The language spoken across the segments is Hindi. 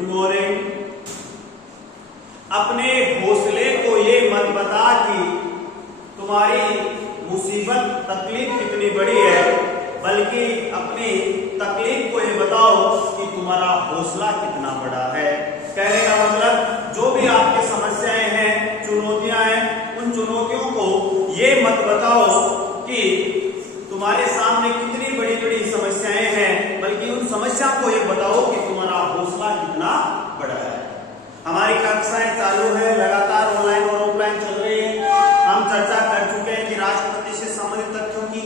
Good morning. अपने हौसले को ये मत बता कि तुम्हारी मुसीबत तकलीफ कितनी बड़ी है, बल्कि अपनी तकलीफ को ये बताओ कि तुम्हारा हौसला कितना बड़ा है। कहने का मतलब जो भी आपकी समस्याएं हैं, चुनौतियां हैं, उन चुनौतियों को ये मत बताओ कि तुम्हारे सामने कितनी बड़ी बड़ी समस्याएं हैं, बल्कि उन समस्या को ये बताओ कि तुम्हारा हौसला कितना बड़ा है। हमारी कक्षाएं चालू है, लगातार ऑनलाइन और ऑफलाइन चल रही है। हम चर्चा कर चुके हैं कि राष्ट्रपति से संबंधित तथ्यों की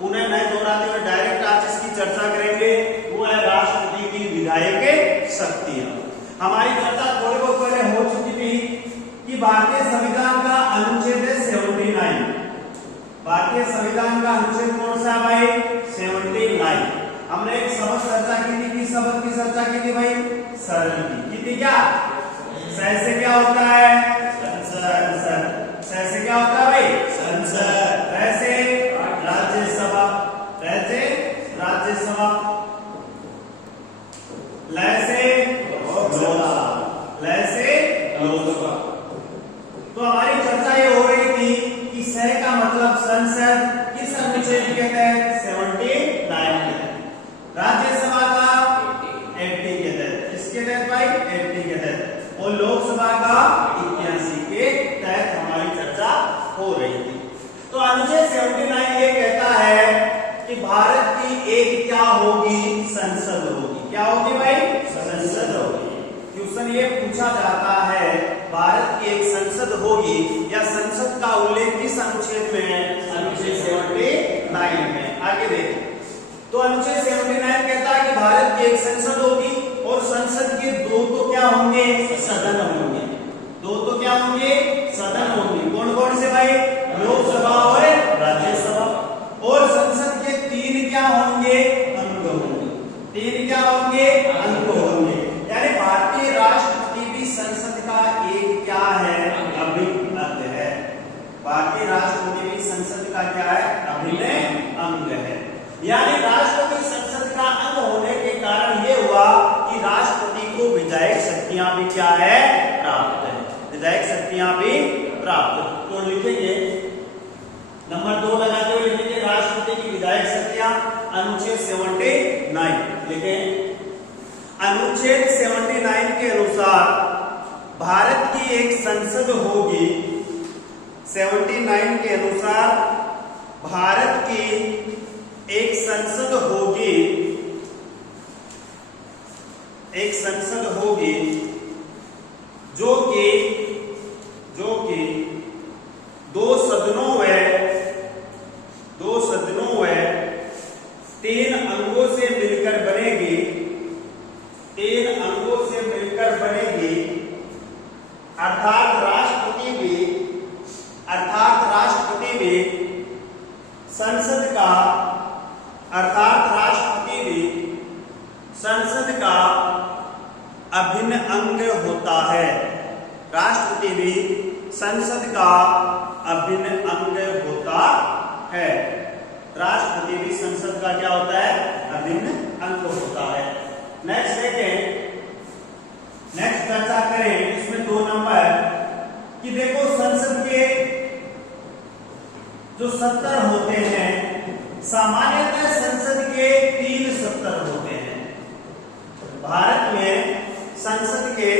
पुनः नए दोहराते हुए डायरेक्ट आज इसकी चर्चा करेंगे। वो है राष्ट्रपति की विधायक शक्तियां। हमारी चर्चा थोड़ी बहुत पहले हो चुकी थी कि भारतीय संविधान का अनुच्छेद है 79। भारतीय संविधान का अनुच्छेद कौन सा है भाई? 79। हमने एक सबक चर्चा की थी। किस सबक की चर्चा की थी भाई? सरल की थी। क्या सह से क्या होता है? संसद। सह से क्या होता है भाई? संसद। वैसे राज्यसभा, वैसे राज्यसभा, लैसे लोकसभा, लैसे लोकसभा। तो हमारी चर्चा ये हो रही थी कि सह का मतलब संसद, किस अनुच्छेद के तहत? 79 के तहत। राज्यसभा का 80 के तहत। किसके तहत भाई? 80 के तहत। और लोकसभा का 81 के तहत हमारी चर्चा हो रही थी। तो अनुच्छेद 79 ये कहता है कि भारत की एक क्या होगी? संसद होगी। क्या होगी भाई? संसद होगी। क्वेश्चन ये पूछा जाता है, भारत की एक संसद होगी या संसद का उल्लेख किस अनुच्छेद में है? अनुच्छेद 79 में। आगे देखें तो अनुच्छेद 79 कहता है कि भारत की एक संसद होगी और संसद के दो तो क्या होंगे? सदन होंगे। दो तो क्या होंगे? सदन होंगे। कौन कौन से भाई? लोकसभा और राज्यसभा। और संसद के 3 क्या होंगे? अंग होंगे। 3 क्या होंगे? अंग होंगे। यानी भारतीय राष्ट्रपति भी संसद का एक क्या है? अभिन्न अंग है। भारतीय राष्ट्रपति भी संसद का क्या है? अभिन्न अंग है। यानी राष्ट्रपति संसद का अंग होने के कारण ये हुआ कि राष्ट्रपति को विधायक शक्तियां भी क्या है? प्राप्त है। विधायक शक्तियां भी प्राप्त। तो लिखेंगे नंबर 2 लगाते हुए लिखेंगे राष्ट्रपति की विधायक शक्तियां, अनुच्छेद 79 लिखें। अनुच्छेद 79 के अनुसार भारत की एक संसद होगी। 79 के अनुसार भारत की एक संसद होगी, एक संसद होगी जो कि दो सदनों व 3 अंगों से मिलकर बनेगी। 3 अंगों से मिलकर बनेगी। अर्थात राष्ट्रपति भी संसद का अभिन्न अंग होता है। राष्ट्रपति भी संसद का अभिन्न अंग होता है। राष्ट्रपति भी संसद का क्या होता है? अभिन्न अंग होता है। नेक्स्ट देखें, नेक्स्ट चर्चा करें इसमें 2 नंबर कि देखो संसद के जो सत्र होते हैं, सामान्यतः संसद के 3 सत्र होते हैं। भारत में संसद के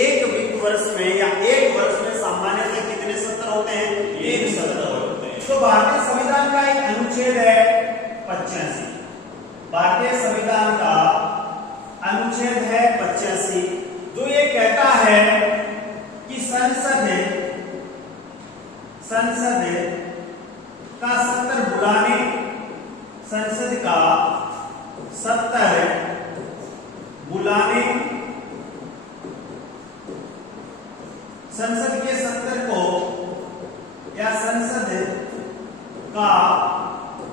एक वित्त वर्ष में या एक वर्ष में सामान्यतः कितने सत्र होते हैं? 3 सत्र होते हैं। तो भारतीय संविधान का एक अनुच्छेद है 85। भारतीय संविधान का अनुच्छेद है 85, जो ये कहता है कि संसद का सत्र बुलाने, संसद का सत्र बुलाने, संसद के सत्र को या संसद का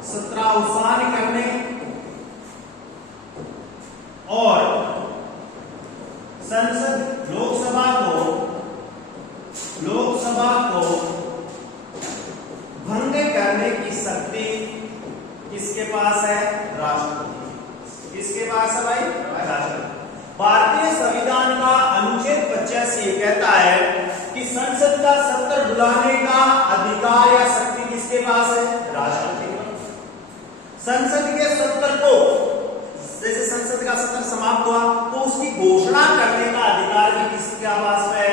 सत्रावसान करने और संसद लोकसभा को भंग करने की शक्ति किसके पास है? राष्ट्रपति। किसके पास है भाई? राष्ट्रपति। भारतीय संविधान का संसद का सत्र बुलाने का अधिकार या शक्ति किसके पास है? राष्ट्रपति के पास। संसद के सत्र को, जैसे संसद का सत्र समाप्त हुआ तो उसकी घोषणा करने का अधिकार भी किसके पास है?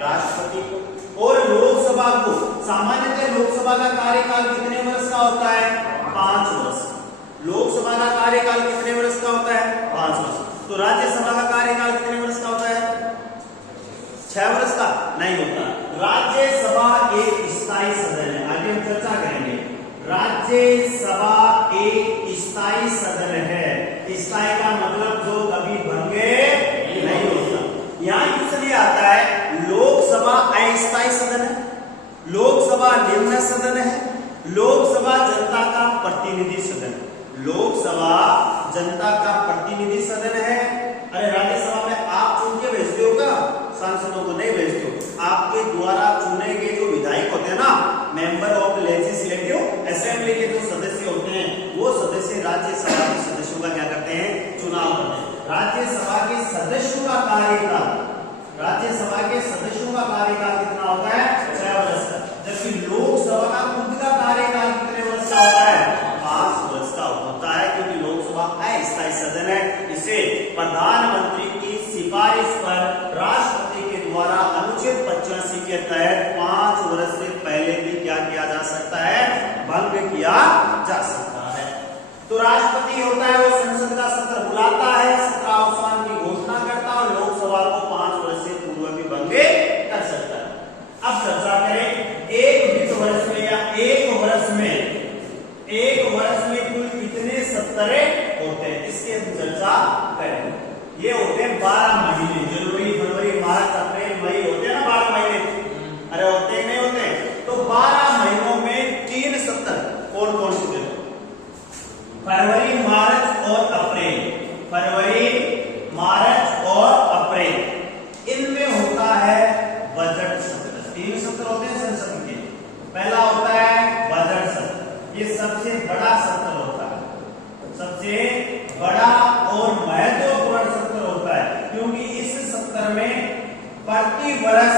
राष्ट्रपति को। और लोकसभा को, सामान्यतः लोकसभा का कार्यकाल कितने वर्ष का होता है? 5 वर्ष। लोकसभा का कार्यकाल कितने वर्ष का होता है? 5 वर्ष। तो राज्यसभा का कार्यकाल कितने वर्ष का होता है? 6 वर्ष का नहीं होता। राज्यसभा एक स्थायी सदन है, आगे हम चर्चा करेंगे। राज्यसभा एक स्थायी सदन है। स्थायी का मतलब जो कभी भंगे नहीं होता। यहां इसलिए आता है लोकसभा अस्थायी सदन है, लोकसभा निम्न सदन है, लोकसभा जनता का प्रतिनिधि सदन है। लोकसभा जनता का प्रतिनिधि सदन है। अरे राज्यसभा में आप चुन के भेजते हो क्या? सांसदों को नहीं भेजते हो। आपके द्वारा चुने गए जो विधायक होते हैं ना, मेंबर ऑफ लेजिस्लेटिव असेंबली के जो सदस्य होते हैं, वो सदस्य राज्यसभा के सदस्यों का क्या करते हैं? चुनाव करते हैं। राज्यसभा के सदस्यों का कार्यकाल, राज्यसभा के सदस्यों का कार्यकाल कितना होता है? 6 वर्ष का। जबकि लोकसभा का खुद का कार्यकाल कितने वर्ष का होता है? 5 वर्ष का होता है, क्योंकि लोकसभा अस्थायी सदन है। इसे प्रधानमंत्री की सिफारिश पर राष्ट्रपति के द्वारा अनुच्छेद 85 के तहत 5 वर्ष से पहले भी क्या किया जा सकता है? भंग किया जा सकता है। तो राष्ट्रपति होता है वो संसद का सत्र बुलाता है, सत्रावसान की घोषणा करता है और लोकसभा को 5 वर्ष से पूर्व भी भंग कर सकता है। अब चर्चा करें एक वित्त वर्ष में या एक वर्ष में कुल कितने सत्र होते हैं, इसके हम चर्चा करें। ये होते हैं 12 महीने। जनवरी, फरवरी, मार्च, अप्रैल, मई होते हैं ना 12 महीने। अरे होते नहीं होते? तो 12 महीनों में 3 सत्र कौन कौन से थे? फरवरी, मार्च और अप्रैल। फरवरी, मार्च और अप्रैल, इनमें होता है बजट सत्र। 3 सत्र होते हैं संसद के। पहला होता है बजट सत्र, ये सबसे बड़ा सत्र होता है, सबसे बड़ा और महत्वपूर्ण सत्र होता है, क्योंकि इस सत्र में प्रति वर्ष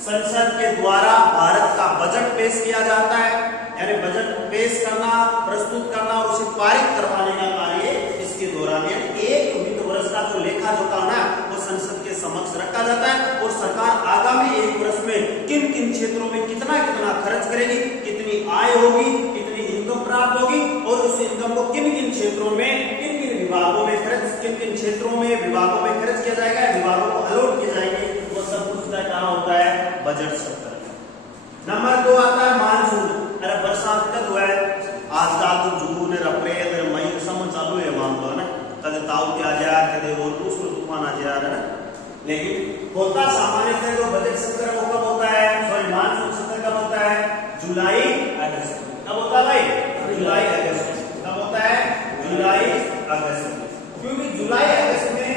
संसद के द्वारा भारत का बजट पेश किया जाता है। यानी बजट पेश करना, प्रस्तुत करना और उसे पारित करवाने का कार्य इसके दौरान, यानी एक वित्त वर्ष का जो लेखा जोखा है वो संसद के समक्ष रखा जाता है और सरकार आगामी एक वर्ष में किन किन क्षेत्रों में कितना कितना खर्च करेगी, कितनी आय होगी, कितनी इनकम प्राप्त होगी और उस इनकम को किन किन क्षेत्रों में, किन किन विभागों में खर्च, किन किन क्षेत्रों में विभागों में खर्च किया जाएगा, विभागों को अलॉट किए जाएंगे, वो सब कुछ कहाँ होता है? बजट सत्र। नंबर 2 आता है मानसून। अरे बरसात कब हुआ है? आजकल तो जून, अप्रैल, मई समय चालू है मामला ना, कदे ताऊ आ जा, कदे और दूसरा तूफान आ जा रहा है ना। लेकिन होता सामान्यतः जो बजट सत्र वो कब होता है? सॉरी, मानसून सत्र कब होता है? जुलाई अगस्त। कब होता है भाई? जुलाई अगस्त। कब होता है? जुलाई अगस्त। क्योंकि जुलाई अगस्त में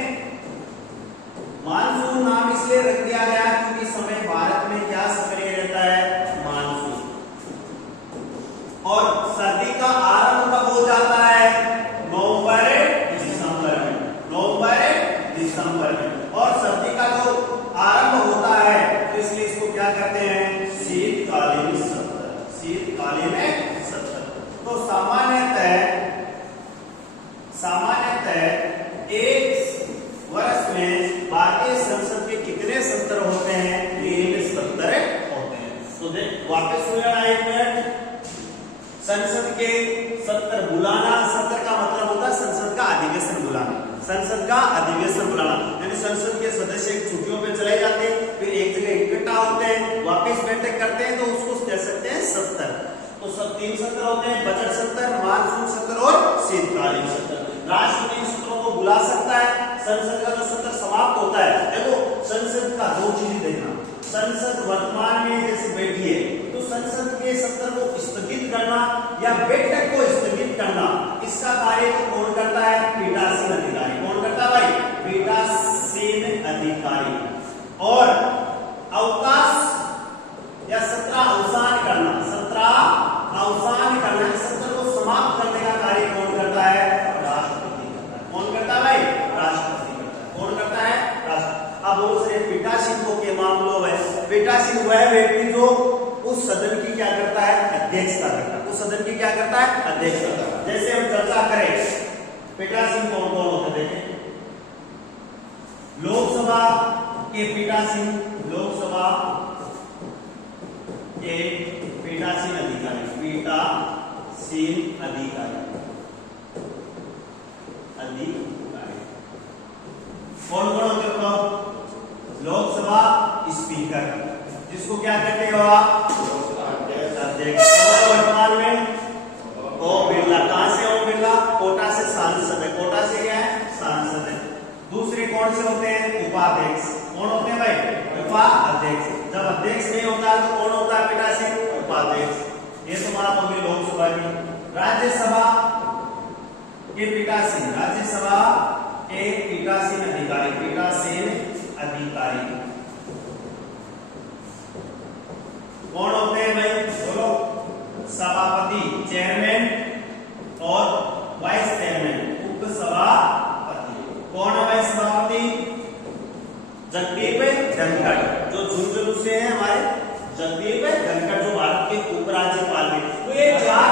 मानसून नाम इसलिए रख दिया गया क्योंकि समय भारत में क्या सक्रिय रहता है? मानसून। और सर्दी का आरंभ कब हो जाता है? नवंबर दिसंबर में। नवंबर दिसंबर में। और सर्दी का जो आरंभ होता है तो इसलिए इसको क्या कहते हैं? शीतकालीन सत्र। शीतकालीन सत्र। तो सामान्यतः एक वर्ष में भारतीय संसद के कितने सत्र होते हैं? 3 सत्र होते हैं। तो देख वापस सुन लेना एक मिनट। संसद के सत्र बुलाना, सत्र का मतलब होता है संसद का अधिवेशन बुलाना। संसद का अधिवेशन बुलाना यानी संसद के सदस्य छुट्टियों पे चले जाते हैं, फिर एक जगह इकट्ठा होते हैं, वापस बैठक करते हैं, तो उसको कह सकते हैं सत्र। तो सब 3 सत्र होते हैं, बजट सत्र, मानसून सत्र और शीतकालीन सत्र। राष्ट्रपति सत्रों को बुला सकता है। संसद का जो सत्र समाप्त होता है, देखो संसद का 2 चीजें देखना। संसद वर्तमान में जैसे बैठी है तो संसद के सत्र को स्थगित करना या बैठक को स्थगित करना, इसका कार्य तो कौन करता है? पीठासीन अधिकारी। कौन करता है भाई? पीठासीन अधिकारी। और अवकाश या सत्र अवसान करना, सत्र अवसान करना, सत्र को समाप्त करने का कार्य कौन करता है? राष्ट्रपति करता है। कौन करता है भाई? राष्ट्रपति करता है। कौन करता है? राष्ट्रपति। अब बहुत सारे पीठासीनों के मामलों में पीठासीन वह व्यक्ति जो उस सदन की क्या करता है, अध्यक्षता करता है। उस सदन की क्या करता है, अध्यक्षता करता है। जैसे हम चर्चा करें पीठासीन कौन कौन होते हैं, देखें लोकसभा के पीठासीन, लोकसभा के पीठासीन अधिकारी, पीठासीन अधिकारी, अधिकारी कौन कौन होते हो, लोकसभा स्पीकर जिसको क्या कहते हो आप, अध्यक्ष। वर्तमान में ओम बिरला, कहां से ओम बिरला, कोटा से सांसद है, कोटा से क्या है, सांसद है। दूसरे कौन से होते हैं, उपाध्यक्ष। कौन होते हैं भाई, उपाध्यक्ष। जब अध्यक्ष नहीं होता तो कौन होता है, पीठासीन, उपाध्यक्ष। ये तो बात होगी लोकसभा की। राज्यसभा के पीठासीन, राज्यसभा के पीठासीन अधिकारी, पीठासीन अधिकारी कौन होते हैं भाई, बोलो, सभापति, चेयरमैन और वाइस चेयरमैन, उपसभापति। कौन है वाइस सभापति, जगदीप धनखड़, जो झुंझुनू से हैं हमारे जगदीप धनखड़, जो भारत के उपराज्यपाल हैं। तो ये चार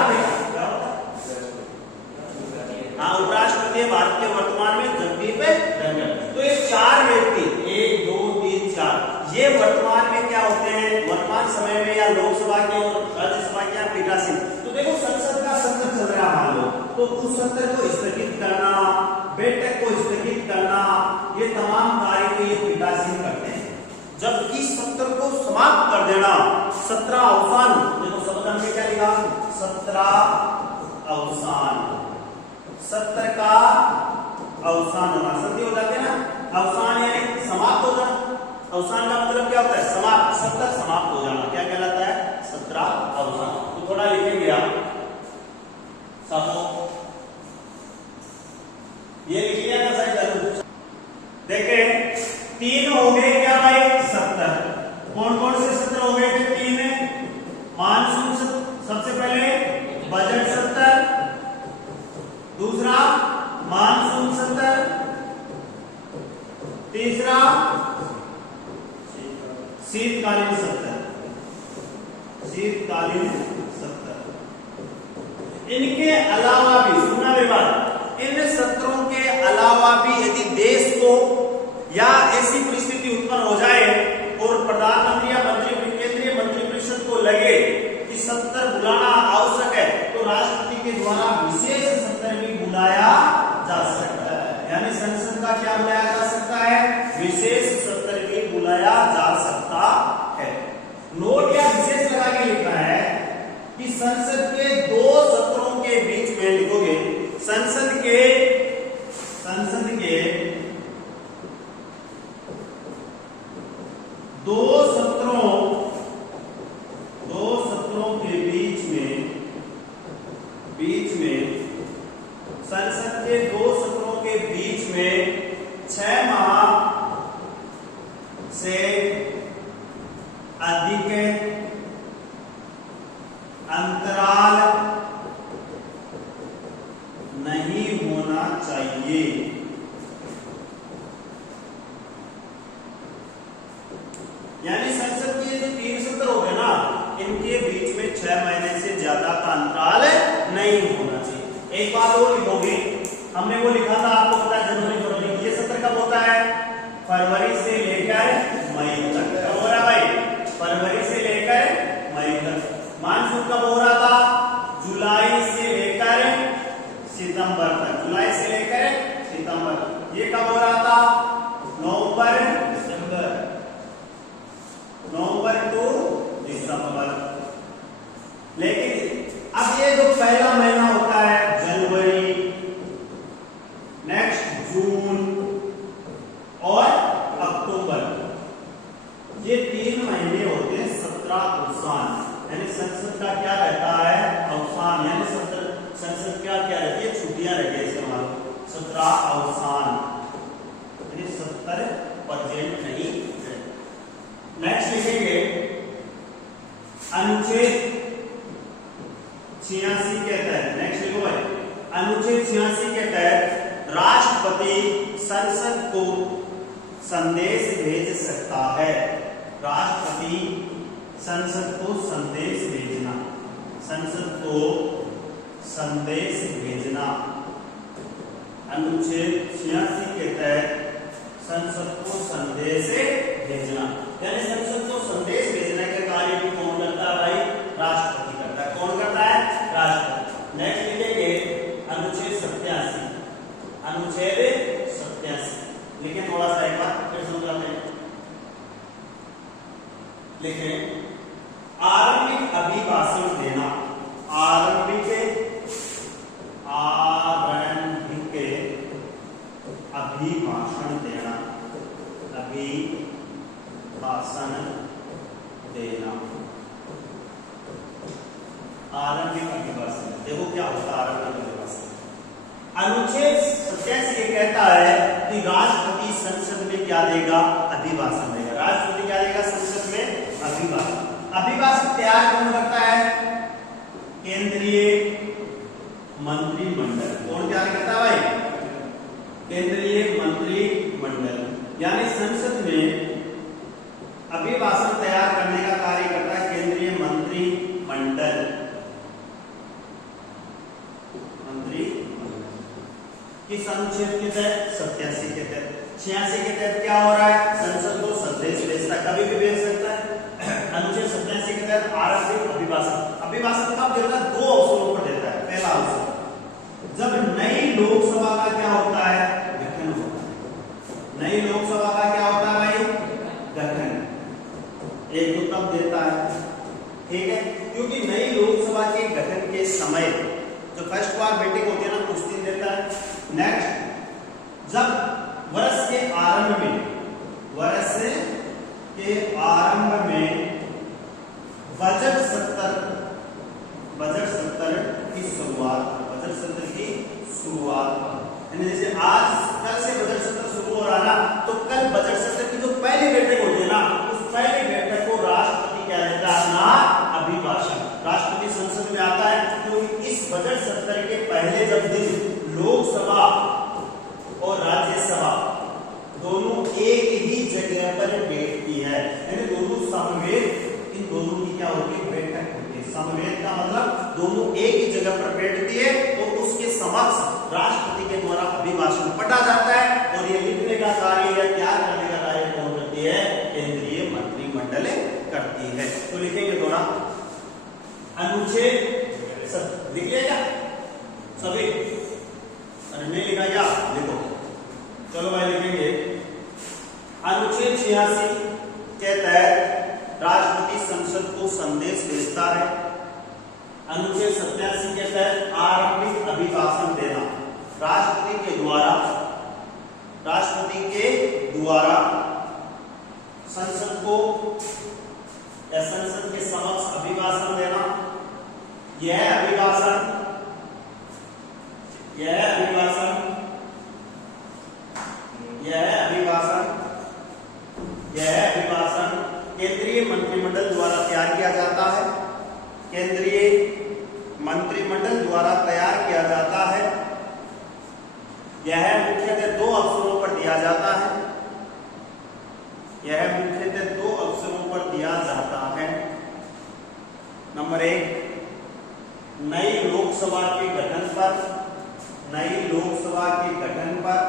उपराष्ट्रपति भारत के वर्तमान में जगदीप धनखड़। तो ये चार व्यक्ति, 1 2 3 4, ये वर्तमान में क्या होते हैं, वर्तमान समय में या लोकसभा के और राज्यसभा के पीठासीन। तो देखो संसद का सत्र चल रहा मान लो, तो उस सत्र को स्थगित करना, बैठक को स्थगित करना, ये तमाम कार्य को ये पीठासीन करते हैं। जबकि सत्र को समाप्त कर देना, सत्र अवसान, देखो शब्द में क्या लिखा, सत्र अवसान, सत्र का अवसान होना, संधि हो जाते हैं ना, अवसान यानी समाप्त हो जाना। अवसान का मतलब क्या होता है, समाप्त, सत्र समाप्त हो जाना, क्या कहलाता है, सत्र अवसान। तो थोड़ा लिखेंगे आप, साथों ये लिख लिया था शायद, देखें 3 हो गए क्या भाई, सत्र। कौन कौन से सत्र हो गए थे, 3 मानसून सत्र, सबसे पहले बजट सत्र, दूसरा मानसून सत्र, तीसरा शीतकालीन सत्र, शीतकालीन सत्र। इनके अलावा भी, सुना विवाद, इन सत्रों के अलावा भी यदि देश को या ऐसी परिस्थिति उत्पन्न हो जाए और प्रधानमंत्री या मंत्री, केंद्रीय मंत्रिपरिषद को लगे कि सत्र बुलाना आवश्यक है, तो राष्ट्रपति के द्वारा विशेष सत्र भी बुलाया जा सकता है। यानी संसद का क्या बुलाया जा सकता है, विशेष सत्र भी बुलाया जा सकता है। नोट या विशेष लगा के लिखना है कि संसद के 2 सत्रों के बीच में, लिखोगे संसद के 2 सत्रों के बीच में संसद के 2 सत्रों के बीच में 6 माह से अधिक अंतराल नहीं होना चाहिए। यानी संसद के जो 3 सत्र हो गए ना, इनके बीच में 6 महीने से ज्यादा का अंतराल नहीं होना चाहिए। एक बात और लिखोगे, हमने वो लिखा था, आपको पता है जनवरी फरवरी, ये सत्र कब होता है, फरवरी से लेकर मई तक। कब हो रहा भाई, फरवरी से लेकर मई तक। मानसून कब हो रहा था, जुलाई से लेकर सितंबर तक, जुलाई से लेकर सितंबर। ये कब हो रहा था, नवंबर टू दिसंबर। लेकिन अब ये जो पहला महीना होता है जनवरी, नेक्स्ट जून और अक्टूबर, ये 3 महीने होते हैं सत्र अवसान। यानी संसद का क्या रहता है, अवसान। यानी संसद क्या क्या रहती है, छुट्टियां रहती है, इसका मतलब सत्र अवसान, यानी 70% नहीं। नेक्स्ट लिखेंगे अनुच्छेद 86 के तहत, नेक्स्ट लिखो भाई, अनुच्छेद 86 के तहत राष्ट्रपति संसद को संदेश भेज सकता है। राष्ट्रपति संसद को संदेश भेजना, संसद को संदेश भेजना। अनुच्छेद 86 के तहत संसद को संदेश भेजना, यानी संसद को संदेश भेजने का कार्य भी कौन करता है भाई? राष्ट्रपति करता है। कौन करता है? राष्ट्रपति। नेक्स्ट लिखेंगे अनुच्छेद 87, अनुच्छेद 87 लिखें, थोड़ा सा एक बार फिर समझाते हैं। लिखें आरंभिक अभिभाषण देना, आरंभिक अभिभाषण देना, अभिभाषण देना, आरंभिक अभिभाषण। देखो क्या होता है आरंभिक अभिभाषण। अनुच्छेद 87 ये कहता है कि राष्ट्रपति संसद में क्या देगा? अभिभाषण देगा। राष्ट्रपति क्या देगा? संसद में अभिभाषण। अभिभाषण तैयार कौन करता है? केंद्रीय मंत्रिमंडल। कौन तैयार करता है भाई? केंद्रीय मंत्रिमंडल, यानी संसद में अभिभाषण तैयार करने का कार्य करता है केंद्रीय मंत्रिमंडल। किस अनुच्छेद के तहत? 87 के तहत। 86 के तहत क्या हो रहा है? संसद को संदेश भेजता है, कभी भी भेज सकता है। अनुच्छेद 87 के तहत आरंभिक अभिभाषण। अभिभाषण कब देता है? 2 अवसरों पर देता है। पहला अवसर जब नई लोकसभा का क्या होता है? गठन होता है। नई लोकसभा का क्या होता है भाई? गठन। एक तो तब देता है, ठीक है, क्योंकि नई लोकसभा के गठन के समय जो फर्स्ट बार मीटिंग होती है ना, कुछ दिन देता है। नेक्स्ट जब वर्ष के आरंभ में, वर्ष के आरंभ में बजट सत्र की शुरुआत, बजट सत्र की शुरुआत, यानी जैसे आज कल से बजट सत्र शुरू हो रहा ना, तो कल बजट सत्र की जो पहली बैठक होती है ना, उस पहली बैठक को राष्ट्रपति क्या देता है? अपना अभिभाषण। राष्ट्रपति संसद में आता है क्योंकि इस बजट सत्र के पहले जब दिन लोकसभा और राज्यसभा दोनों एक ही जगह पर बैठती है, यानी दोनों समवेत, इन दोनों की क्या होती है? बैठक होती है। समवेत का मतलब दोनों एक ही जगह पर बैठती है और उसके समक्ष राष्ट्रपति के द्वारा अभिभाषण पढ़ा जाता है, और ये लिखने का कार्य या तैयार करने का कार्य कौन करती है? केंद्रीय मंत्रिमंडल करती है। तो लिखेंगे थोड़ा अनुच्छेद लिख लिया सभी? अरे नहीं लिखा क्या? लिखो। चलो भाई लिखेंगे अनुच्छेद 86 के तहत राष्ट्रपति संसद को संदेश भेजता है। अनुच्छेद 87 के तहत आरंभिक अभिभाषण देना, राष्ट्रपति के द्वारा संसद को या संसद के समक्ष अभिभाषण देना। यह अभिभाषण केंद्रीय मंत्रिमंडल द्वारा तैयार किया जाता है। केंद्रीय मंत्रिमंडल द्वारा तैयार किया जाता है। यह मुख्यतः 2 अवसरों पर दिया जाता है। यह मुख्यतः 2 अवसरों पर दिया जाता है। नंबर 1 नई लोकसभा के गठन पर, नई लोकसभा के गठन पर।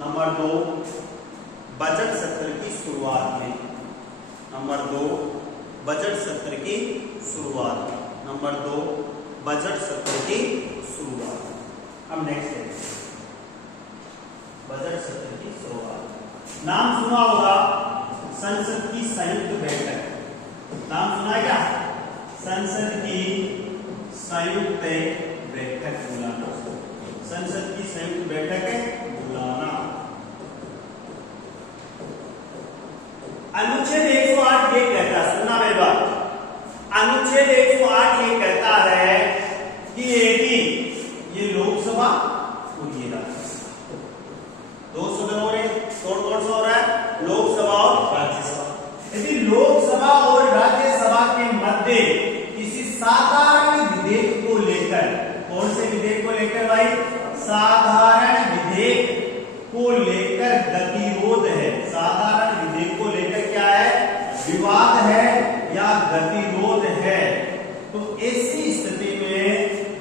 नंबर 2 बजट सत्र की शुरुआत में। नंबर 2 बजट सत्र की शुरुआत। नंबर 2 बजट सत्र की शुरुआत। अब नेक्स्ट है बजट सत्र की शुरुआत। नाम सुना होगा संसद की संयुक्त बैठक। नाम सुना है क्या? संसद की संयुक्त बैठक बुलाना, संसद की संयुक्त बैठक बुलाना। अनुच्छेद 108 ये कहता है, सुनना मेरी बात, अनुच्छेद 108 ये कहता है कि ये लोकसभा और ये राज्यसभा 2 सदन हो रहे हैं। कौन सा हो रहा है? लोकसभा और राज्यसभा। यदि लोकसभा और राज्यसभा के मध्य किसी साधारण विधेयक को लेकर, कौन से विधेयक को लेकर भाई? साधारण विधेयक को लेकर गतिरोध है, साधारण विधेयक ऐसी स्थिति में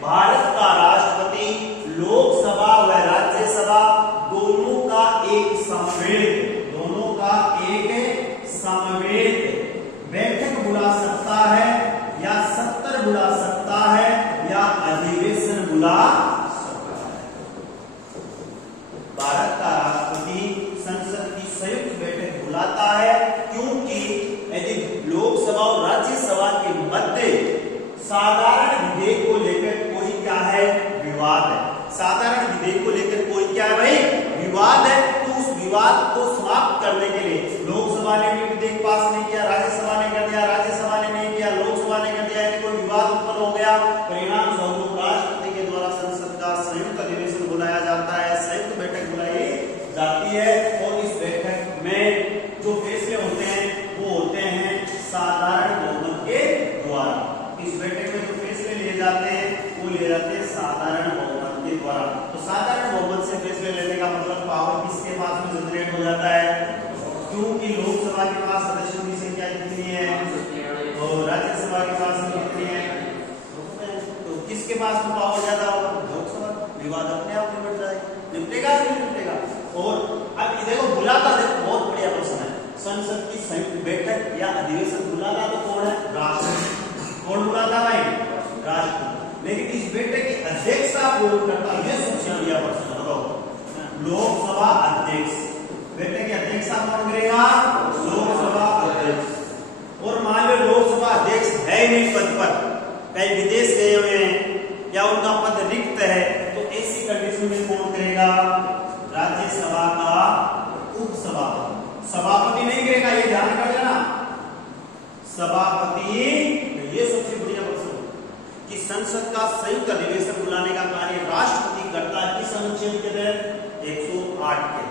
भारत का राष्ट्रपति लोकसभा व राज्यसभा दोनों का एक समवेत बैठक बुला सकता है, या सत्र बुला सकता है, या अधिवेशन बुला सकता है। भारत का राष्ट्रपति संसद की संयुक्त बैठक बुलाता है, क्योंकि यदि लोकसभा और राज्यसभा के मध्य साधारण विधेयक को लेकर कोई क्या है, विवाद है, साधारण विधेयक को लेकर कोई क्या है भाई, विवाद है, तो उस विवाद को समाप्त करने के लिए लोकसभा ने भी विधेयक पास नहीं किया, राज्यसभा ने कर दिया, राज्यसभा ने नहीं किया, लोकसभा ने कर दिया, यदि कोई विवाद उत्पन्न हो गया, परिणाम स्वरूप राष्ट्रपति के द्वारा संसद का संयुक्त अधिवेशन बुलाया जाता है, संयुक्त बैठक बुलाई जाती है, और इस बैठक में जो फैसले होते हैं वो होते हैं साधारण बहुमत के द्वारा। इस बैठक में जो फैसले लिए जाते हैं वो लिए जाते हैं साधारण बहुमत के द्वारा। तो साधारण बहुमत से फैसले लेने का मतलब पावर किसके पास में जनरेट हो जाता है, क्योंकि लोकसभा के पास सदस्यों की संख्या कितनी है और राज्यसभा के पास में कितनी है, तो किसके पास में पावर ज्यादा होगा, लोकसभा। विवाद अपने आप निपट जाएगा, निपटेगा कि नहीं निपटेगा। और अब देखो बुलाता, देखो बहुत बढ़िया प्रश्न है, संसद की संयुक्त बैठक या अधिवेशन बुलाता तो कौन है, राष्ट्रपति। कौन बुलाता भाई, राष्ट्रपति। लेकिन इस बैठक की अध्यक्षता कौन करता, यह सबसे बढ़िया प्रश्न है, बताओ। लोकसभा अध्यक्ष, बैठक की अध्यक्षता कौन करेगा, लोकसभा अध्यक्ष। और मान लो लोकसभा अध्यक्ष है नहीं पद पर, कहीं विदेश गए हुए हैं या उनका पद रिक्त है, तो ऐसी कंडीशन में कौन करेगा, राज्यसभा का उपसभापति। सभापति नहीं करेगा, ये ध्यान कर लेना, सभापति। ये सबसे बढ़िया प्रश्न कि संसद का संयुक्त अधिवेशन बुलाने का कार्य राष्ट्रपति करता है, किस अनुच्छेद के तहत, 108 के।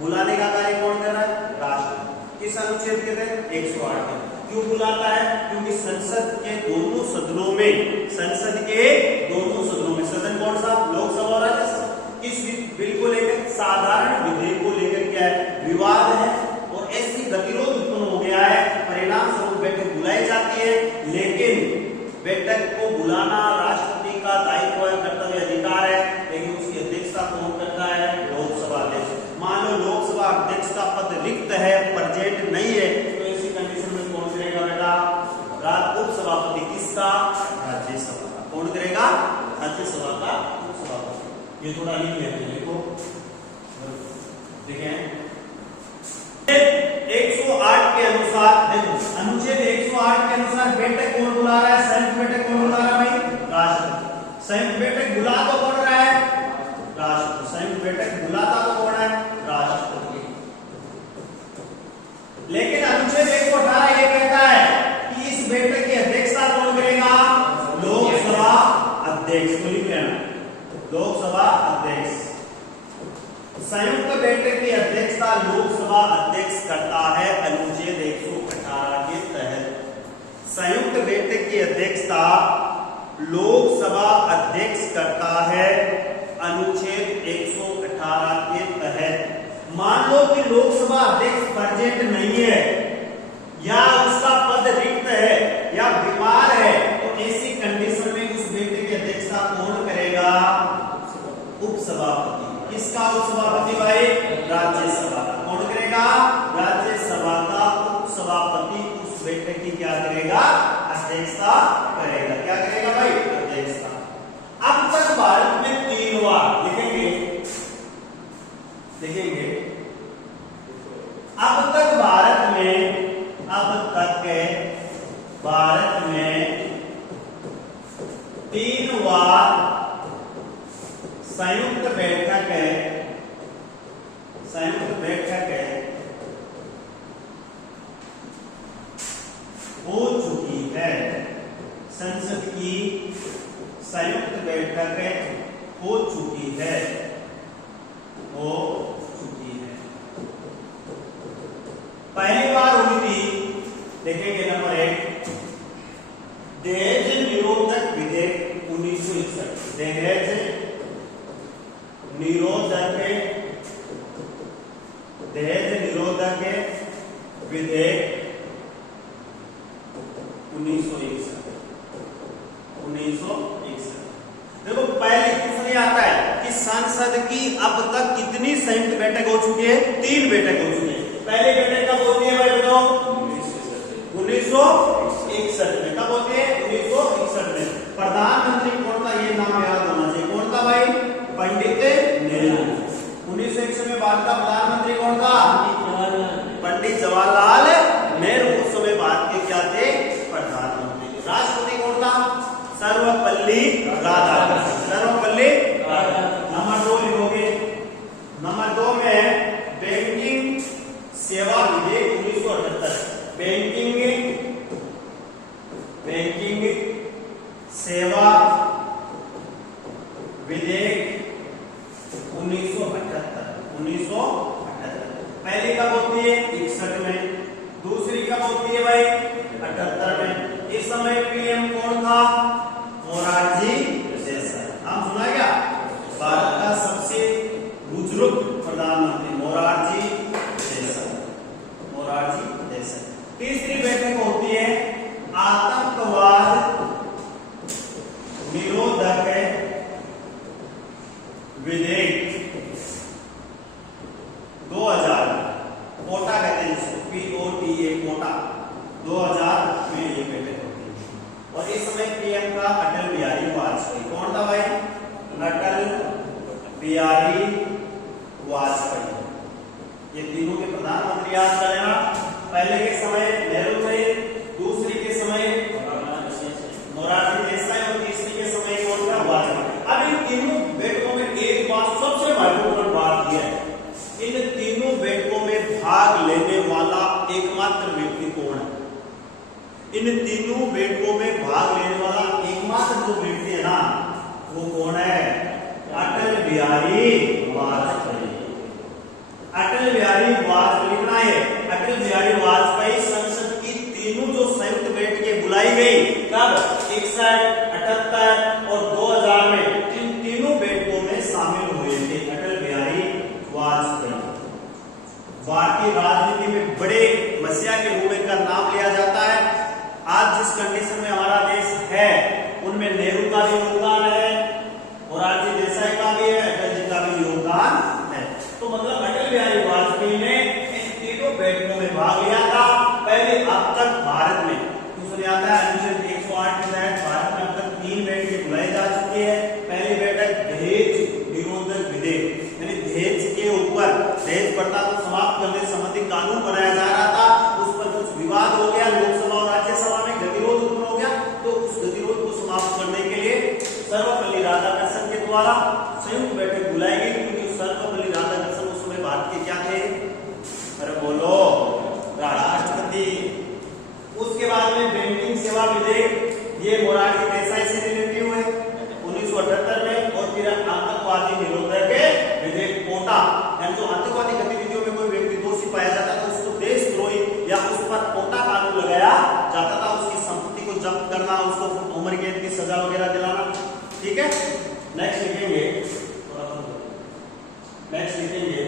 बुलाने का कार्य कौन कर रहा है, राष्ट्रपति। किस अनुच्छेद के तहत, 108 के। क्यों बुलाता है, क्योंकि संसद के दोनों सदनों में, संसद के दोनों सदनों में, सदन कौन सा, लोकसभा और राज्यसभा, किस बिल को लेकर, साधारण विधेयक को लेकर क्या है, विवाद है, और ऐसी गतिरोध उत्पन्न हो गया है, परिणाम स्वरूप बैठक बुलाई जाती है। लेकिन बैठक को बुलाना राष्ट्रपति का दायित्व है, कर्तव्य, अधिकार है, लेकिन उसकी अध्यक्षता कौन करता है, लोकसभा अध्यक्ष। मान लो लोकसभा अध्यक्ष का पद रिक्त है, प्रेजेंट नहीं है, तो ऐसी कंडीशन में कौन करेगा बेटा, उपसभापति। किसका, राज्यसभा का। कौन करेगा, राज्यसभा का उपसभापति। ये थोड़ा लिख लेते हैं, देखो देखें 108 के अनुसार, देखो अनुच्छेद 108 के अनुसार बैठक कौन बुला रहा है, संयुक्त बैठक कौन बुला रहा है भाई, राष्ट्रपति। संयुक्त बैठक बुला तो कौन रहा है, राष्ट्रपति। संयुक्त बैठक बुलाता तो कौन है, राष्ट्रपति। लेकिन अनुच्छेद 118 ये कहता है कि इस बैठक की अध्यक्षता कौन करेगा, लोकसभा अध्यक्ष। को लिख लेना, लोकसभा अध्यक्ष। संयुक्त बैठक की अध्यक्षता लोकसभा अध्यक्ष करता है, अनुच्छेद 118 के तहत। संयुक्त बैठक की अध्यक्षता लोकसभा अध्यक्ष करता है, अनुच्छेद 118 के तहत। मान लो कि लोकसभा अध्यक्ष प्रेजेंट नहीं है, या उसका पद रिक्त है, या बीमार है, तो ऐसी कंडीशन में उस बैठक की अध्यक्षता कौन करेगा, उपसभापति। किसका उपसभापति भाई, राज्यसभा का। कौन करेगा, राज्यसभा का उपसभापति उस बैठक की क्या करेगा, अध्यक्षता करेगा। क्या करेगा भाई, अध्यक्षता। अब तक भारत में 3 बार लिखेंगे, देखेंगे अब तक भारत में 3 बार संयुक्त बैठक हो चुकी है। संसद की संयुक्त बैठक हो चुकी है। पहली बार हुई थी, देखेंगे नंबर 1, दहेज निरोधक विधेयक 1961। दहेज निरोधक विधेयक 1961। पहले क्वेश्चन आता है कि संसद की अब तक कितनी संयुक्त बैठक हो चुकी है? 3 बैठक हो चुकी है। पहली बैठक कब होती है भाई बताओ? 1961 में। कब होती है? 1961 में। प्रधानमंत्री कौन था? ये नाम याद होना चाहिए। कौन था भाई? पंडित नेहरू। 1961 में भारत का प्रधानमंत्री कौन था? पंडित जवाहरलाल नेहरू। उस समय भारत के क्या थे? प्रधानमंत्री। राष्ट्रपति कौन था? सर्वपल्ली राधाकृष्णन। सर्वपल्ली। नंबर 2 लिखोगे। नंबर 2 में बैंकिंग सेवा विधेयक 1978। बैंकिंग सेवा विधेयक 1978। पहली कब होती है? 61 में। दूसरी कब होती है भाई? 78 में। इस समय पीएम कौन था? मोरारजी देसाई। नाम सुना क्या? भारत का सबसे बुजुर्ग प्रधानमंत्री मोरारजी देसाई। मोरारजी देसाई। तीसरी बैठक होती है आतंकवाद निरोधक विधेयक 2000। कोटा कहते हैं जिसको, POTA कोटा। 2000 में ये बैठक होती है और इस समय पीएम का अटल बिहारी वाजपेयी। कौन था भाई? अटल बिहारी वाजपेयी। ये तीनों के प्रधानमंत्री याद करेगा। पहले के समय नेहरू थे, दूसरी के समय मोरारजी देसाई और तीसरी के समय कौन था? वाजपेयी। अब इन तीनों बैठकों में एक बात सबसे महत्वपूर्ण बात यह है, इन तीनों बैठकों में भाग लेने वाला एकमात्र व्यक्ति कौन है? इन तीनों बैठकों में भाग लेने वाला एकमात्र जो व्यक्ति है ना, वो कौन है? अटल बिहारी वाजपेयी। अटल बिहारी वाजपेयी लिखना है। अटल बिहारी वाजपेयी संसद की तीनों जो संयुक्त बैठकें बुलाई गई कब? 61, 78 और 2000 में। इन तीनों बैठकों में शामिल हुए थे अटल बिहारी वाजपेयी। भारतीय राजनीति में बड़े मसीहा के रूप में इनका नाम लिया जाता है। आज जिस कंडीशन में हमारा देश है उनमें नेहरू का भी योगदान है, मोरारजी देसाई का भी है, अटल जी का भी योगदान है। तो मतलब अटल बिहारी वाजपेयी ने इन तीनों बैठकों में भाग लिया था। पहले अब तक भारत में क्वेश्चन आता है अनुच्छेद 108 के तहत भारत में अब तक 3 बैठकें बुलाई जा चुकी है। पहली बैठक दहेज निरोधक विधेयक, यानी दहेज के ऊपर दहेज प्रथा को समाप्त करने संबंधी कानून बनाया जा रहा था। उस पर कुछ विवाद हो गया, लोकसभा और राज्यसभा में गतिरोध उत्पन्न हो गया। तो उस गतिरोध को समाप्त करने के लिए सर्वपल्ली राधाकृष्णन के द्वारा संयुक्त बैठक बुलाई गई, क्योंकि सर्वपल्ली राधाकृष्णन उस समय भारत के क्या थे? अरे बोलो, राष्ट्रपति। उसके बाद में बैंकिंग सेवा विधेयक, ये मोरारजी देसाई से रिलेटिव है 1978 में। और फिर आतंकवादी निरोधक विधेयक कोटा, यानी जो आतंकवादी गतिविधियों में कोई व्यक्ति दोषी पाया जाता था उसको देशद्रोही या उस पर कोटा कानून लगाया जाता था। उसकी संपत्ति को जब्त करना, उसको उम्र कैद की सजा वगैरह दिलाना। ठीक है, नेक्स्ट लिखेंगे। नेक्स्ट लिखेंगे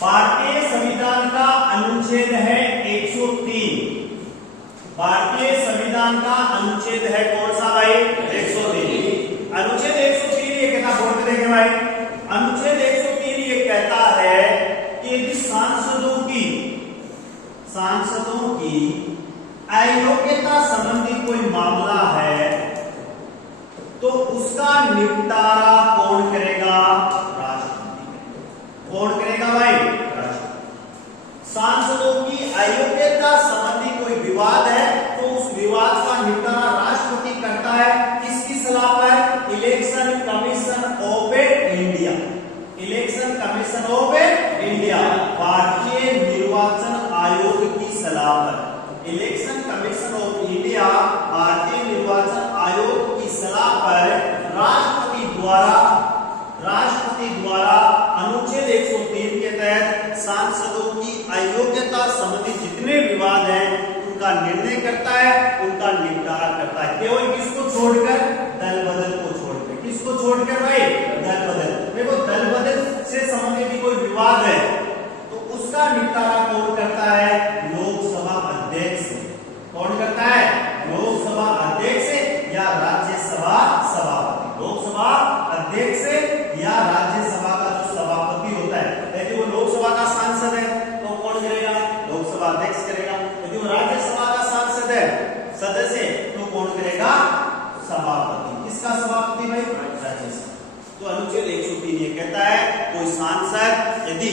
भारतीय संविधान का अनुच्छेद है 103। भारतीय संविधान का अनुच्छेद है कौन सा भाई? 103। अनुच्छेद 103 ये कहता, बोर्ड पे देखें भाई, अनुच्छेद 103 ये कहता है कि यदि सांसदों की अयोग्यता संबंधी कोई मामला है तो उसका निपटारा कौन करेगा? राष्ट्रपति। कौन करेगा भाई? राष्ट्रपति। सांसदों की अयोग्यता संबंधी कोई विवाद है तो उस विवाद का निपटारा राष्ट्रपति करता है। किसकी सलाह पर? Election commission of India. Election commission of India, भारतीय निर्वाचन आयोग की सलाह पर। इलेक्शन कमीशन ऑफ इंडिया, भारतीय निर्वाचन आयोग की सलाह पर राष्ट्रपति द्वारा अनुच्छेद 103 के तहत सांसदों की अयोग्यता संबंधी जितने विवाद हैं उनका निर्णय करता है, उनका निपटारा करता है। केवल किसको छोड़कर? दल बदल को छोड़कर। किसको छोड़कर भाई? दल बदल। देखो, दल बदल से संबंधित कोई विवाद है तो उसका निपटारा कौन करता है? लोकसभा अध्यक्ष। कौन करता है? लोकसभा अध्यक्ष या राज्यसभा सभापति। किसका सभापति भाई? राज्यसभा। तो अनुच्छेद 103 ये कहता है कोई सांसद यदि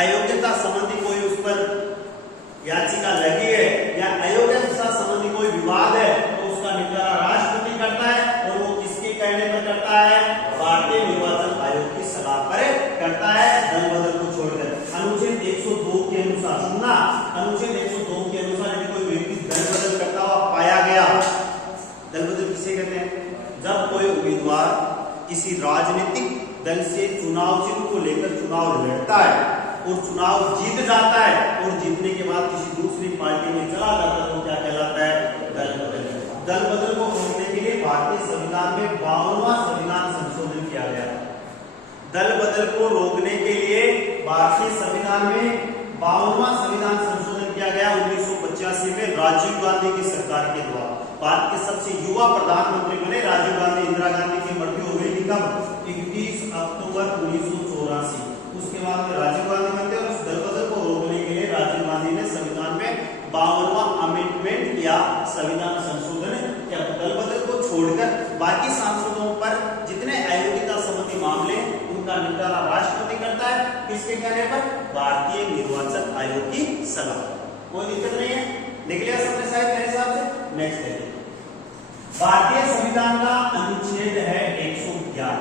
अयोग्यता संबंधी कोई उस पर याचिका लगी है या अयोग्यता संबंधी कोई विवाद है तो उसका निपटारा राष्ट्रपति करता है और वो किसके कहने पर करता है? भारतीय निर्वाचन आयोग की सलाह पर करता है, दल बदल को छोड़कर। अनुच्छेद 102 के अनुसार सुनना, अनुच्छेद 102 के अनुसार यदि कोई व्यक्ति दल बदल करता हुआ पाया गया, दल बदल किसे कहते हैं? जब कोई उम्मीदवार किसी राजनीतिक दल से चुनाव चिन्ह को लेकर चुनाव लड़ता है और चुनाव जीत जाता है और जीतने के बाद किसी दूसरी पार्टी में चला जाता है तो क्या कहलाता है? दल बदल। दल बदल को रोकने के लिए भारतीय संविधान में 52वां संविधान संशोधन किया गया। दल बदल को रोकने के लिए भारतीय संविधान में 52वां संविधान संशोधन किया गया 1985 में राजीव गांधी की सरकार के द्वारा। भारत के सबसे युवा प्रधानमंत्री बने राजीव गांधी। इंदिरा गांधी की मृत्यु हो गई थी कब? 31 अक्टूबर 1984। उसके बाद में राजीव गांधी बनते और उस दल बदल को रोकने के लिए राजीव गांधी ने संविधान में 52वां अमेंडमेंट किया, संविधान संशोधन किया। दल बदल को छोड़कर बाकी सांसदों पर जितने अयोग्यता संबंधी मामले उनका निपटारा राष्ट्रपति करता है, किसके कहने पर? भारतीय निर्वाचन आयोग की सलाह। कोई दिक्कत नहीं है, लिख लिया सबने शायद मेरे हिसाब से। नेक्स्ट देखिए, भारतीय संविधान का अनुच्छेद है 111।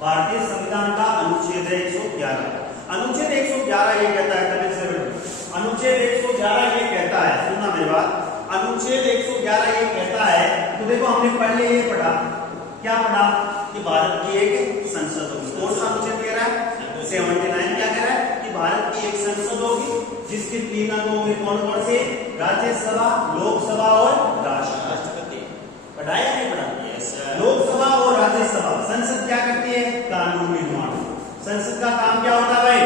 भारतीय संविधान का अनुच्छेद है 111। अनुच्छेद 111 ये कहता है, अनुच्छेद 111 ये कहता है, सुनना मेरी बात, अनुच्छेद 111 ये कहता है, तो देखो हमने पहले ये पढ़ा, क्या पढ़ा कि भारत की एक संसद होगी। कौन सा अनुच्छेद कह रहा है? 79 क्या कह रहा है कि भारत की एक संसद होगी जिसके 3 अंग होंगे। कौन कौन से? राज्यसभा, लोकसभा और राष्ट्रपति। पढ़ाया नहीं पढ़ा? लोकसभा और राज्यसभा। संसद क्या करती है? कानून निर्माण। संसद का काम क्या होता है भाई?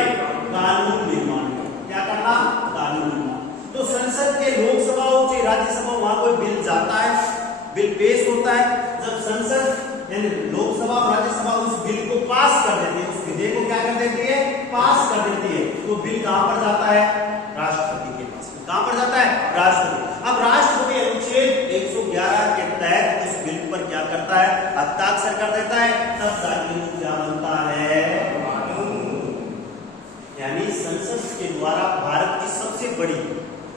कानून निर्माण। क्या करना? कानून निर्माण। तो संसद के लोकसभा हो चाहे राज्यसभा, वहां कोई बिल जाता है, बिल पेश होता है, जब संसद यानी लोकसभा और राज्यसभा उस बिल को पास कर देती है, उस विधेयक को क्या कर देती है? पास कर देती है। तो बिल कहां पर जाता है? राष्ट्रपति के पास। कहां पर जाता है? राष्ट्रपति। अब राष्ट्रपति अनुच्छेद 111 के तहत उस बिल पर क्या करता है? हस्ताक्षर कर देता है, तब जाके वो क्या बनता है? यानी संसद के द्वारा भारत की सबसे बड़ी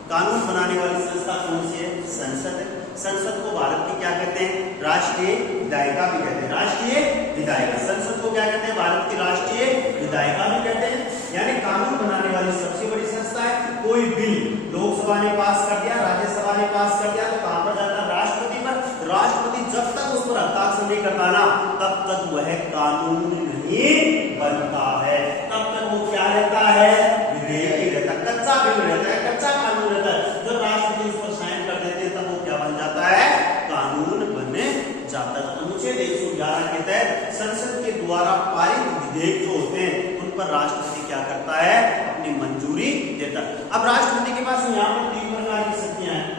कानून बनाने वाली संस्था कौन सी है? संसद है। संसद को भारत की क्या कहते हैं? राष्ट्रीय विधायिका भी कहते हैं। राष्ट्रीय विधायिका। संसद को क्या कहते हैं? भारत की राष्ट्रीय विधायिका भी कहते हैं। यानी कानून बनाने वाली सबसे बड़ी संस्था है। कोई बिल लोकसभा ने पास कर दिया, राज्यसभा ने पास कर दिया, तो कहां पर जाता है? राष्ट्रपति पर। राष्ट्रपति जब तक उस पर हस्ताक्षर नहीं करता ना, तब तक वह कानून नहीं बनता है। तब तक वो क्या रहता है? विधेयक ही रहता है, कच्चा बिल रहता है, कच्चा कानून रहता है। जब राष्ट्रपति उस पर साइन कर देते हैं तब वो क्या बन जाता है? कानून बनने जाता है। अनुच्छेद 111 के तहत संसद के द्वारा पारित विधेयक जो होते हैं उन पर राष्ट्रपति क्या करता है? अपनी मंजूरी देता है। अब राष्ट्रपति के पास यहाँ पर 3 प्रकार की शक्तियां हैं।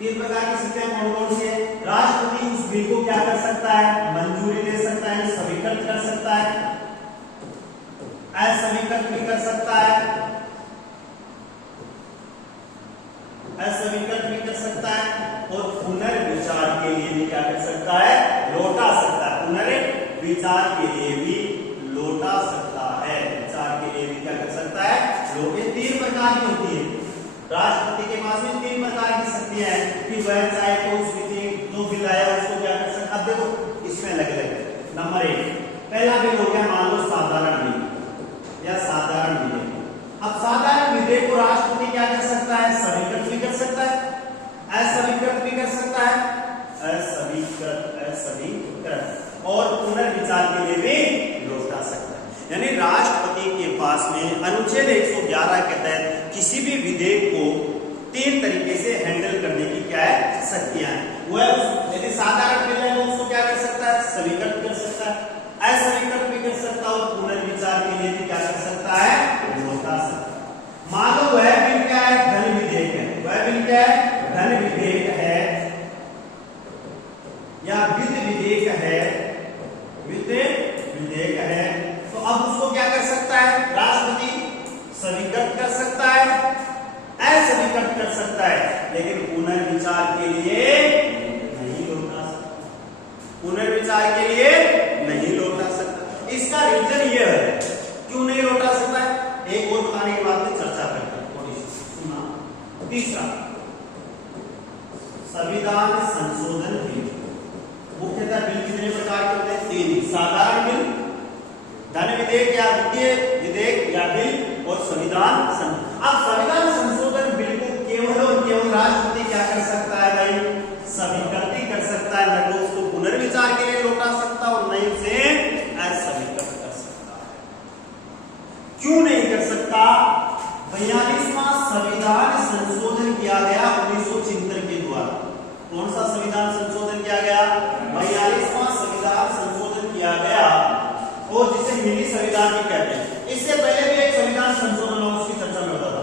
3 प्रकार की शक्तियां कौन कौन सी है? राष्ट्रपति उस बिल को क्या कर सकता है? मंजूरी दे सकता है, स्वीकृत कर सकता है, अस्वीकृत भी कर सकता है, अस्वीकृत भी कर सकता है और पुनर्विचार के लिए भी क्या कर सकता है? लौटा सकता है। पुनर्विचार के लिए भी लौटा सकता है। विचार के लिए भी क्या कर सकता है? लोटे। 3 प्रकार की होती है राष्ट्रपति के पास में। 3 प्रकार की शक्तियां हैं कि वह चाहे तो उस विधेयक जो बिल आया उसको क्या कर सकता है। अब देखो इसमें अलग अलग। नंबर 1 पहला बिल हो गया मान लो साधारण बिल या साधारण विधेयक। अब साधारण विधेयक को राष्ट्रपति क्या कर सकता है? स्वीकृत भी कर सकता है, अस्वीकृत भी कर सकता है, अस्वीकृत और पुनर्विचार के लिए भी लौटा सकता है। यानी राष्ट्रपति के पास में अनुच्छेद 111 के तहत किसी भी विधेयक को 3 तरीके से हैंडल करने की क्या है? शक्तियां हैं। वह यदि साधारण बिल है वो उसको क्या कर सकता है? स्वीकृत कर सकता है, अस्वीकृत भी कर सकता है और पुनर्विचार के लिए भी क्या कर सकता है? लौटा सकता है। मान लो वह बिल क्या है? धन विधेयक है। वह बिल क्या है? धन विधेयक है या वित्त विधेयक है, वित्त विधेयक है, तो अब उसको क्या कर सकता है? राष्ट्रपति स्वीकृत कर सकता है, अस्वीकृत कर सकता है, लेकिन पुनर्विचार के लिए नहीं लौटा सकता। तीसरा संविधान संशोधन बिल। मुख्यतः बिल कितने प्रकार के होते हैं? 3। साधारण बिल, धन विधेयक या वित्तीय विधेयक या बिल, और संविधान संशोधन। अब संविधान संशोधन बिल को केवल और केवल राष्ट्रपति क्या कर सकता है भाई? स्वीकृति कर सकता है, न तो उसको पुनर्विचार के लिए लौटा सकता और न ही उसे अस्वीकृत कर सकता। क्यों नहीं कर सकता? 42वां संविधान संशोधन किया गया 1976 के द्वारा। कौन सा संविधान संशोधन किया गया? 42वां संविधान संशोधन किया गया, और जिसे मिनी संविधान भी कहते हैं। इससे पहले भी एक संविधान संशोधन हुआ, उसकी चर्चा में होता था।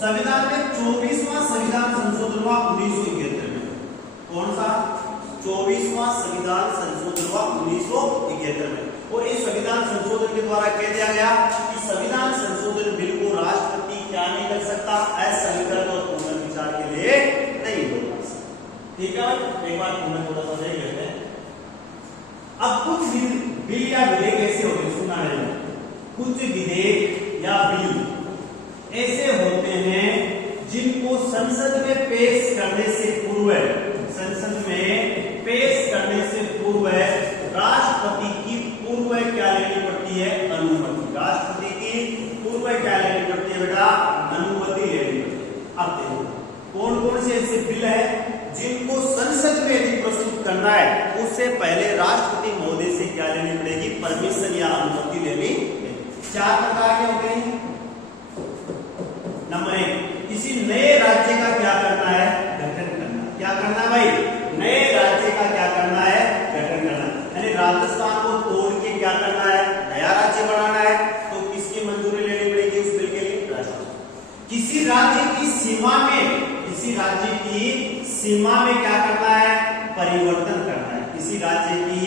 संविधान में 24वां संविधान संशोधन हुआ 1971 में। कौन सा? 24वां संविधान संशोधन हुआ 1971 में। और इस संविधान संशोधन के द्वारा कह दिया गया कि संविधान संशोधन बिल को राष्ट्रपति क्या नहीं कर सकता? अस्वीकृत और पुनर्विचार के लिए नहीं लौटा सकता। ठीक है, एक बार थोड़ा सा देख लेते हैं। अब कुछ बिल या विधेयक ऐसे होते हैं, सुनना है, कुछ विधेयक या बिल ऐसे होते हैं जिनको संसद में पेश करने से पूर्व, संसद में पेश करने से पूर्व राष्ट्रपति की पूर्व क्या लेनी पड़ती है? अनुमति। राष्ट्रपति की पूर्व क्या लेनी पड़ती है बेटा? अनुमति लेनी पड़ती है। अब देखो कौन कौन से ऐसे बिल है जिनको संसद में यदि प्रस्तुत करना है, उससे पहले राष्ट्रपति महोदय से क्या लेनी पड़ेगी? परमिशन या अनुमति लेनी। 4 प्रकार के होते हैं। नंबर 1, किसी नए राज्य का क्या करना है? गठन करना। क्या करना है भाई? नए राज्य का क्या करना है? गठन करना। यानी राजस्थान को तोड़ के क्या करना है? नया राज्य बनाना है, तो किसकी मंजूरी लेनी पड़ेगी उस बिल के लिए? राष्ट्रपति। किसी राज्य की सीमा में, किसी राज्य की सीमा में क्या करना है? परिवर्तन करना है। किसी राज्य की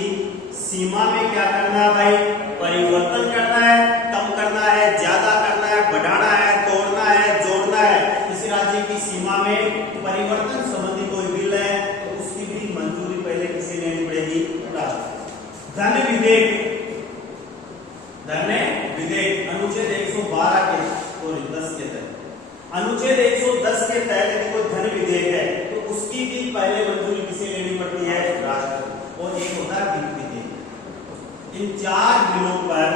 सीमा में क्या करना है भाई? परिवर्तन करना है, कम करना है, ज्यादा करना है, बढ़ाना है, तोड़ना है, जोड़ना है। किसी राज्य की सीमा में परिवर्तन संबंधी कोई बिल है तो उसकी भी मंजूरी पहले किसे लेनी पड़ेगी? राष्ट्रपति। धन विधेयक, धन विधेयक अनुच्छेद 112 के और 10 के तहत, अनुच्छेद 110 के तहत यदि कोई धन विधेयक है तो उसकी भी पहले मंजूरी किसे लेनी पड़ती है? राष्ट्रपति। और एक होता है वित्त विधेयक। इन 4 बिलों पर,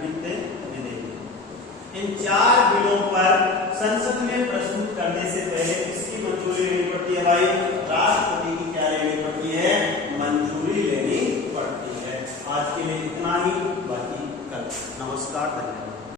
वित्त विधेयक, इन 4 बिलों पर संसद में प्रस्तुत करने से पहले किसकी मंजूरी लेनी पड़ती है भाई? राष्ट्रपति